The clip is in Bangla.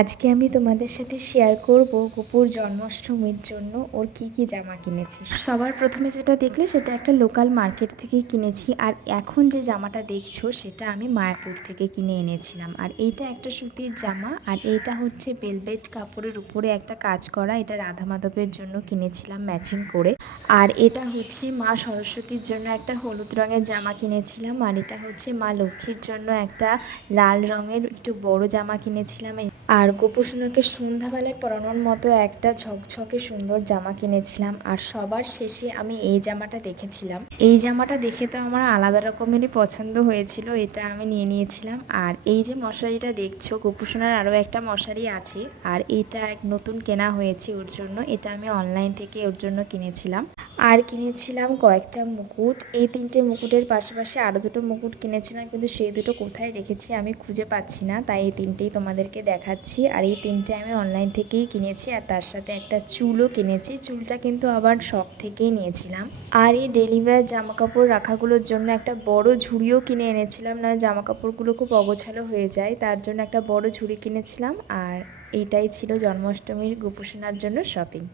আজকে আমি তোমাদের সাথে শেয়ার করব গপুর জন্মাষ্টমীর জন্য ওর কি জামা কিনেছি। সবার প্রথমে যেটা দেখলে সেটা একটা লোকাল মার্কেট থেকে কিনেছি, আর এখন যে জামাটা দেখছো সেটা আমি মায়াপুর থেকে কিনে এনেছিলাম। আর এইটা একটা সুতির জামা, আর এইটা হচ্ছে বেলভেট কাপড়ের উপরে একটা কাজ করা। এটা রাধা মাধবের জন্য কিনেছিলাম ম্যাচিং করে। আর এটা হচ্ছে মা সরস্বতীর জন্য একটা হলুদ রঙের জামা কিনেছিলাম। আর এটা হচ্ছে মা লক্ষ্মীর জন্য একটা লাল রঙের একটু বড় জামা কিনেছিলাম। আর গোপুসোনাকে সন্ধ্যাবেলায় পরানোর মতো একটা ঝকঝকে সুন্দর জামা কিনেছিলাম। আর সবার শেষে আমি এই জামাটা দেখেছিলাম। এই জামাটা দেখে তো আমার আলাদা রকমেরই পছন্দ হয়েছিল, এটা আমি নিয়ে নিয়েছিলাম। আর এই যে মশারিটা দেখছো, গোপুসোনার আরও একটা মশারি আছে, আর এটা এক নতুন কেনা হয়েছে ওর জন্য। এটা আমি অনলাইন থেকে ওর জন্য কিনেছিলাম। আর কিনেছিলাম কয়েকটা মুকুট। এই তিনটে মুকুটের পাশাপাশি আরও দুটো মুকুট কিনেছিলাম, কিন্তু সেই দুটো কোথায় রেখেছি আমি খুঁজে পাচ্ছি না, তাই এই তিনটেই তোমাদেরকে দেখাচ্ছি। আর এই তিনটে আমি অনলাইন থেকেই কিনেছি। আর তার সাথে একটা চুলও কিনেছি, চুলটা কিন্তু আবার শপ থেকেই নিয়েছিলাম। আর এই ডেলিভার জামা কাপড় রাখাগুলোর জন্য একটা বড় ঝুড়িও কিনে এনেছিলাম, নয় জামা কাপড়গুলো খুব অগোছালো হয়ে যায়, তার জন্য একটা বড় ঝুড়ি কিনেছিলাম। আর এইটাই ছিল জন্মাষ্টমীর গোপুসোনার জন্য শপিং।